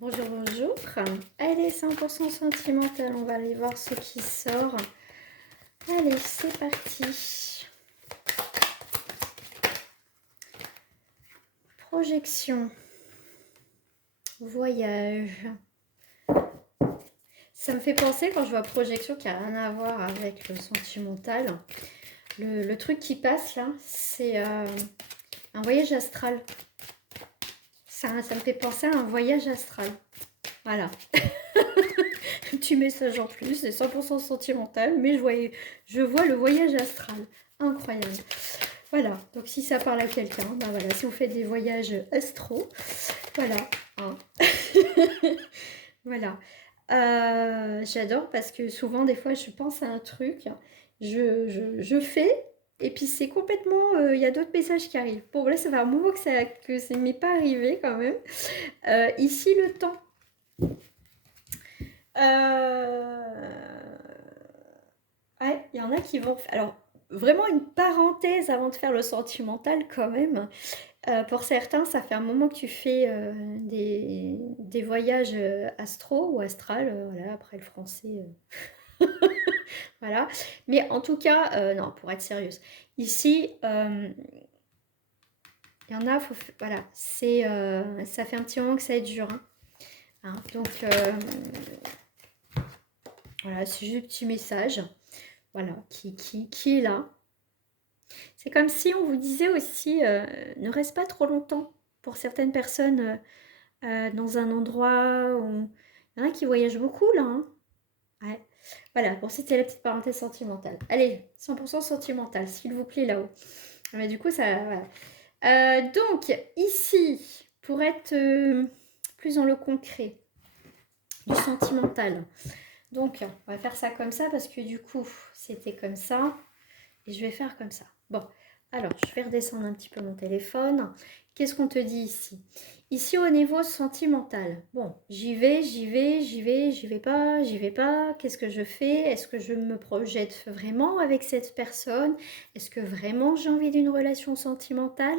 Bonjour, bonjour. Allez, 100% sentimental. On va aller voir ce qui sort. Allez, c'est parti. Projection. Voyage. Ça me fait penser quand je vois projection qui n'a rien à voir avec le sentimental. Le truc qui passe là, c'est un voyage astral. Ça me fait penser à un voyage astral. Voilà. Petit message en plus, c'est 100% sentimental, mais je vois le voyage astral. Incroyable. Voilà, donc si ça parle à quelqu'un, ben voilà, si vous faites des voyages astro, voilà. Hein. Voilà. J'adore parce que souvent, des fois, je pense à un truc, je fais, et puis c'est complètement... Il y a d'autres messages qui arrivent. Bon, là, ça fait un moment que ça ne m'est pas arrivé quand même. Ici, le temps. Ouais, il y en a qui vont... Alors, vraiment une parenthèse avant de faire le sentimental quand même. Pour certains, ça fait un moment que tu fais des voyages astro ou astral, voilà, après le français, voilà. Mais en tout cas, non, pour être sérieuse, ici, il y en a, voilà, ça fait un petit moment que ça dure. Hein, donc, voilà, c'est juste un petit message, voilà, qui est là. C'est comme si on vous disait aussi, ne reste pas trop longtemps. Pour certaines personnes, dans un endroit où... Il y en a qui voyagent beaucoup là. Hein. Ouais. Voilà, bon, c'était la petite parenthèse sentimentale. Allez, 100% sentimental, s'il vous plaît, là-haut. Ah, mais du coup, ça... Voilà. Donc, ici, pour être plus dans le concret, du sentimental. Donc, on va faire ça comme ça parce que du coup, c'était comme ça. Et je vais faire comme ça. Bon, alors, je vais redescendre un petit peu mon téléphone. Qu'est-ce qu'on te dit ici? Ici, au niveau sentimental. Bon, j'y vais, j'y vais pas, j'y vais pas. Qu'est-ce que je fais? Est-ce que je me projette vraiment avec cette personne? Est-ce que vraiment j'ai envie d'une relation sentimentale?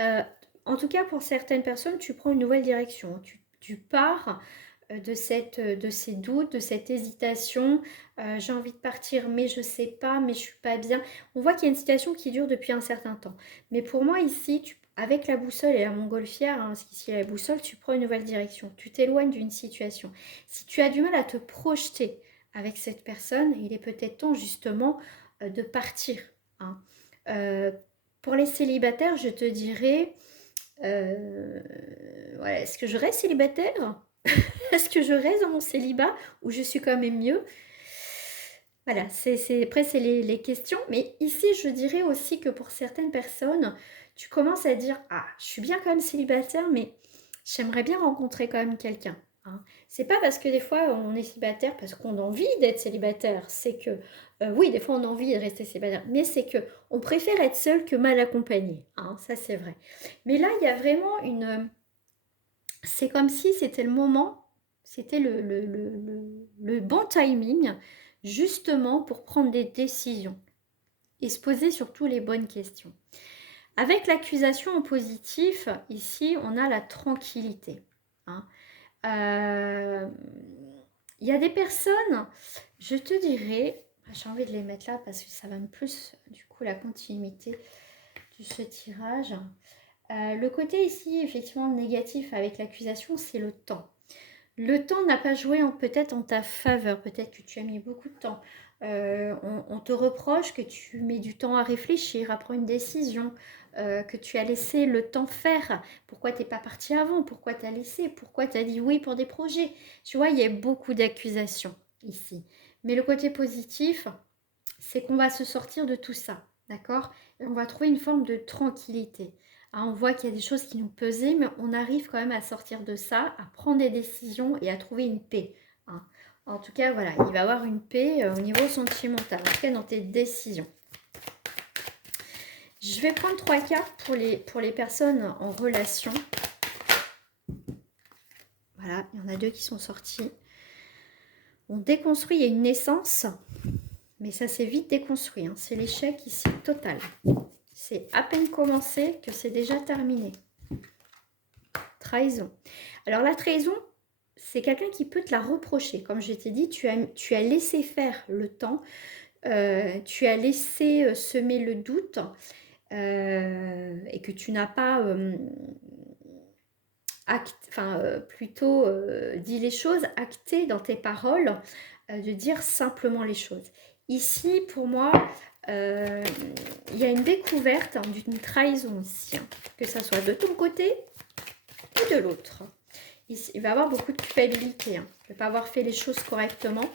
Euh, En tout cas, pour certaines personnes, tu prends une nouvelle direction. Tu pars de ces doutes, de cette hésitation. J'ai envie de partir, mais je sais pas, mais je suis pas bien. On voit qu'il y a une situation qui dure depuis un certain temps. Mais pour moi, ici, avec la boussole et la montgolfière, hein, parce qu'ici, la boussole, tu prends une nouvelle direction. Tu t'éloignes d'une situation. Si tu as du mal à te projeter avec cette personne, il est peut-être temps justement de partir. Hein. Euh, pour les célibataires, je te dirais, ouais, est-ce que je reste célibataire? Est-ce que je reste dans mon célibat ou je suis quand même mieux? Voilà, après, c'est les questions. Mais ici, je dirais aussi que pour certaines personnes, tu commences à dire, ah, je suis bien quand même célibataire, mais j'aimerais bien rencontrer quand même quelqu'un. Hein. C'est pas parce que des fois on est célibataire parce qu'on a envie d'être célibataire. C'est que, oui, des fois on a envie de rester célibataire, mais c'est que on préfère être seul que mal accompagné. Hein, ça, c'est vrai. Mais là, il y a vraiment une... C'est comme si c'était le moment, c'était le bon timing, justement pour prendre des décisions et se poser surtout les bonnes questions. Avec l'accusation en positif, ici, on a la tranquillité. Hein. Il y a des personnes, je te dirais, j'ai envie de les mettre là parce que ça va me plus, du coup, la continuité de ce tirage. Le côté ici, effectivement, négatif avec l'accusation, c'est le temps. Le temps n'a pas joué peut-être en ta faveur, peut-être que tu as mis beaucoup de temps. On te reproche que tu mets du temps à réfléchir, à prendre une décision, que tu as laissé le temps faire. Pourquoi tu n'es pas parti avant? Pourquoi tu as laissé? Pourquoi tu as dit oui pour des projets? Tu vois, il y a beaucoup d'accusations ici. Mais le côté positif, c'est qu'on va se sortir de tout ça, d'accord? Et on va trouver une forme de tranquillité. On voit qu'il y a des choses qui nous pesaient, mais on arrive quand même à sortir de ça, à prendre des décisions et à trouver une paix. Hein. En tout cas, voilà, il va y avoir une paix au niveau sentimental, en tout cas dans tes décisions. Je vais prendre 3 cartes pour les personnes en relation. Voilà, il y en a 2 qui sont sortis. On déconstruit, il y a une naissance, mais ça s'est vite déconstruit. Hein. C'est l'échec ici, total. C'est à peine commencé que c'est déjà terminé. Trahison. Alors la trahison, c'est quelqu'un qui peut te la reprocher. Comme je t'ai dit, tu as laissé faire le temps, tu as laissé semer le doute et que tu n'as pas plutôt dit les choses, acté dans tes paroles, de dire simplement les choses. Ici, pour moi, euh, il y a une découverte d'une trahison ici, hein, que ça soit de ton côté ou de l'autre. Il va y avoir beaucoup de culpabilité, hein, de ne pas avoir fait les choses correctement,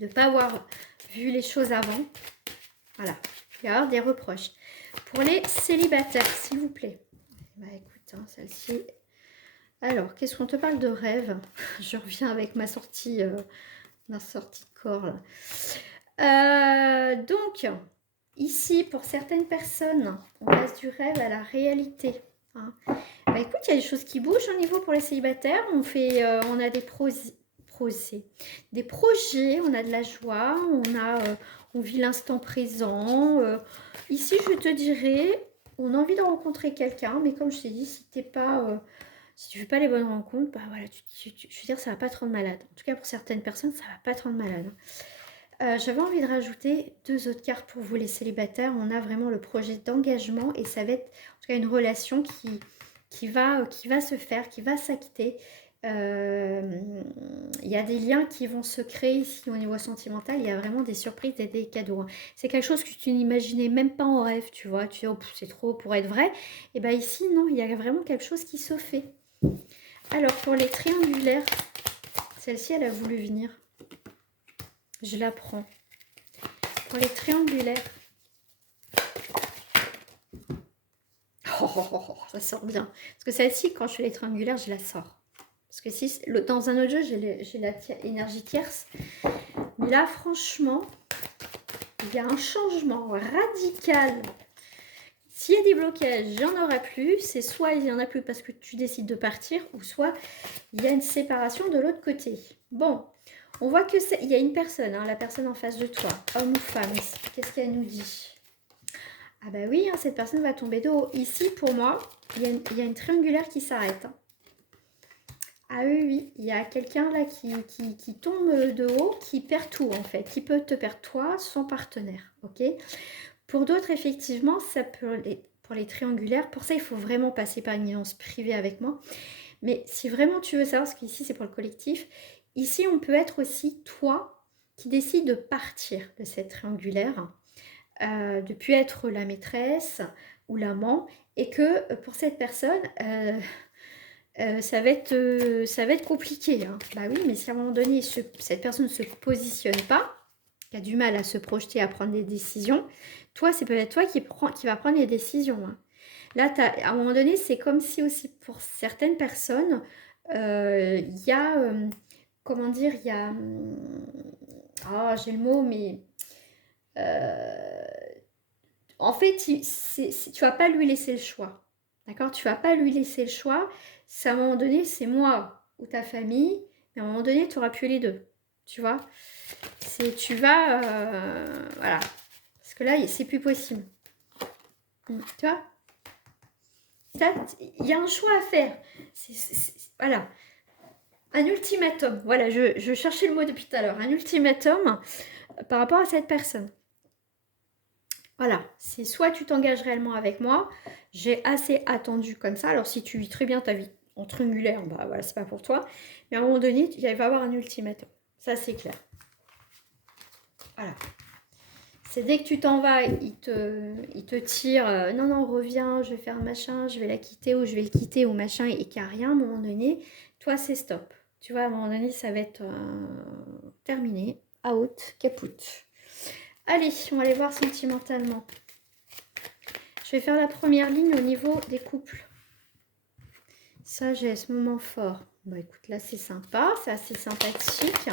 de ne pas avoir vu les choses avant. Voilà, il va y avoir des reproches. Pour les célibataires, s'il vous plaît. Bah écoute, hein, celle-ci... Alors, qu'est-ce qu'on te parle de rêve? Je reviens avec ma sortie de corps. Donc, ici, pour certaines personnes, on passe du rêve à la réalité. Hein. Bah, écoute, il y a des choses qui bougent au niveau pour les célibataires. On a des des projets, on a de la joie, on vit l'instant présent. Ici, je te dirais, on a envie de rencontrer quelqu'un, mais comme je t'ai dit, si t'es pas... si tu fais pas les bonnes rencontres, bah voilà, je veux dire, ça va pas te rendre malade. En tout cas, pour certaines personnes, ça va pas te rendre malade. J'avais envie de rajouter 2 autres cartes pour vous les célibataires. On a vraiment le projet d'engagement et ça va être en tout cas une relation qui va se faire, qui va s'acter. Il y a des liens qui vont se créer ici au niveau sentimental. Il y a vraiment des surprises et des cadeaux. Hein. C'est quelque chose que tu n'imaginais même pas en rêve, tu vois. Tu dis, oh, c'est trop pour être vrai. Et bien ici, non, il y a vraiment quelque chose qui se fait. Alors, pour les triangulaires, celle-ci, elle a voulu venir. Je la prends. Pour les triangulaires. Oh, ça sort bien. Parce que celle-ci, quand je fais les triangulaires, je la sors. Parce que si dans un autre jeu, j'ai l'énergie tierce. Mais là, franchement, il y a un changement radical. S'il y a des blocages, il n'y en aura plus. C'est soit il n'y en a plus parce que tu décides de partir, ou soit il y a une séparation de l'autre côté. Bon, on voit qu'il y a une personne, hein, la personne en face de toi, homme ou femme. Qu'est-ce qu'elle nous dit? Ah bah oui, hein, cette personne va tomber de haut. Ici, pour moi, il y a une triangulaire qui s'arrête. Hein. Ah oui, oui, il y a quelqu'un là qui tombe de haut, qui perd tout en fait, qui peut te perdre toi, son partenaire, ok? Pour d'autres, effectivement, ça peut, pour les triangulaires, pour ça, il faut vraiment passer par une guidance privée avec moi. Mais si vraiment tu veux savoir, parce qu'ici, c'est pour le collectif, ici, on peut être aussi toi qui décide de partir de cette triangulaire, de ne plus être la maîtresse ou l'amant, et que pour cette personne, ça va être compliqué. Hein. Bah oui, mais si à un moment donné, cette personne ne se positionne pas, qui a du mal à se projeter, à prendre des décisions, toi, c'est peut-être toi qui va prendre les décisions. Hein. Là, à un moment donné, c'est comme si aussi pour certaines personnes, il y a, comment dire, il y a, j'ai le mot, mais en fait, tu vas pas lui laisser le choix. D'accord? Tu vas pas lui laisser le choix. C'est à un moment donné, c'est moi ou ta famille, mais à un moment donné, tu auras plus les deux. Tu vois? Tu vas, voilà. Parce que là, c'est plus possible. Tu vois? Il y a un choix à faire. Voilà. Un ultimatum. Voilà, je cherchais le mot depuis tout à l'heure. Un ultimatum par rapport à cette personne. Voilà, c'est soit tu t'engages réellement avec moi, j'ai assez attendu comme ça. Alors si tu vis très bien ta vie en triangulaire, bah voilà, c'est pas pour toi. Mais à un moment donné, il va y avoir un ultimatum. Ça, c'est clair. Voilà. C'est dès que tu t'en vas, il te tire, non, non, reviens, je vais faire un machin, je vais la quitter ou je vais le quitter ou machin, et qu'il n'y a rien, à un moment donné, toi, c'est stop. Tu vois, à un moment donné, ça va être terminé, out, caput. Allez, on va aller voir sentimentalement. Je vais faire la première ligne au niveau des couples. Sagesse, moment fort. Bon, écoute, là, c'est sympa, c'est assez sympathique.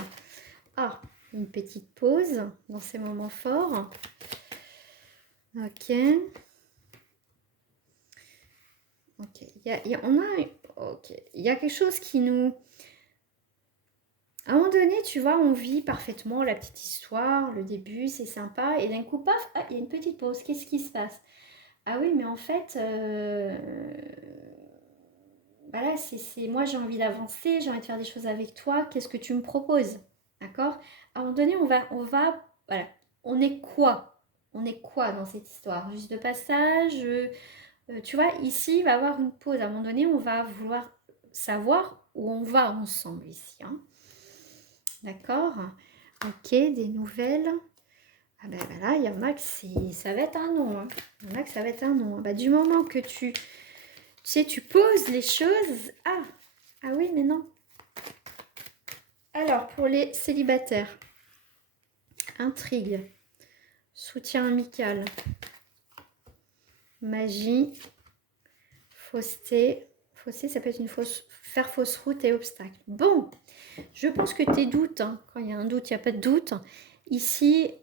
Ah, une petite pause dans ces moments forts. Ok. Ok. Il y a quelque chose qui nous... À un moment donné, tu vois, on vit parfaitement la petite histoire, le début, c'est sympa. Et d'un coup, paf, il y a une petite pause. Qu'est-ce qui se passe? Ah oui, mais en fait, voilà, c'est moi j'ai envie d'avancer, j'ai envie de faire des choses avec toi, qu'est-ce que tu me proposes? D'accord? À un moment donné, voilà, on est quoi? On est quoi dans cette histoire? Juste de passage, tu vois, ici, il va y avoir une pause. À un moment donné, on va vouloir savoir où on va ensemble ici, hein. D'accord? Ok, des nouvelles. Ah ben voilà, il y en a que ça va être un non, hein. Il y en a que ça va être un non, hein. Bah, du moment que tu sais, tu poses les choses. Ah oui, mais non. Alors, pour les célibataires, intrigue, soutien amical, magie, fausseté. Fausseté, ça peut être faire fausse route et obstacle. Bon, je pense que tes doutes, hein, quand il y a un doute, il n'y a pas de doute. Ici,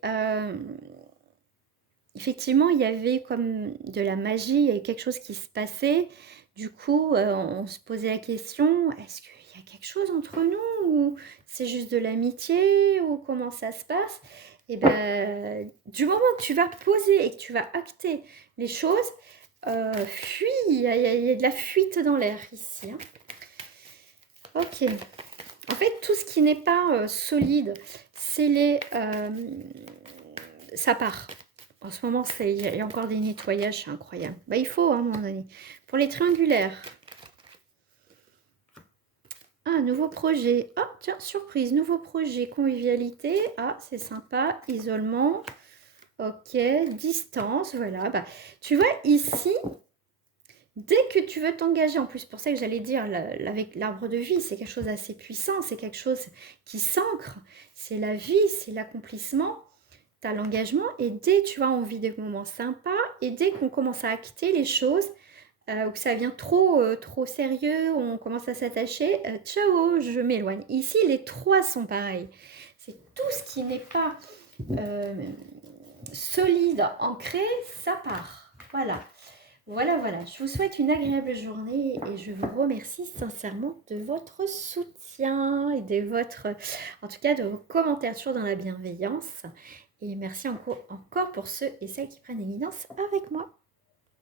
effectivement, il y avait comme de la magie, il y avait quelque chose qui se passait. Du coup, on se posait la question, est-ce qu'il y a quelque chose entre nous ou c'est juste de l'amitié ou comment ça se passe? Et ben, du moment que tu vas poser et que tu vas acter les choses, fuis, il y a de la fuite dans l'air ici, hein. Ok. En fait, tout ce qui n'est pas solide, c'est ça part. En ce moment, il y a encore des nettoyages, c'est incroyable. Bah, il faut, hein, à un moment donné. Pour les triangulaires. Ah, nouveau projet. Ah, tiens, surprise, nouveau projet. Convivialité. Ah, c'est sympa. Isolement. Ok, distance, voilà. Bah, tu vois, ici, dès que tu veux t'engager, en plus, pour ça que j'allais dire, avec l'arbre de vie, c'est quelque chose d'assez puissant, c'est quelque chose qui s'ancre, c'est la vie, c'est l'accomplissement, tu as l'engagement, et dès tu as envie des moments sympas, et dès qu'on commence à acter les choses, ou que ça devient trop sérieux, on commence à s'attacher, ciao, je m'éloigne. Ici, les trois sont pareils. C'est tout ce qui n'est pas euh, solide, ancré, ça part. Voilà. Voilà, voilà. Je vous souhaite une agréable journée et je vous remercie sincèrement de votre soutien et en tout cas, de vos commentaires toujours dans la bienveillance. Et merci encore pour ceux et celles qui prennent évidence avec moi.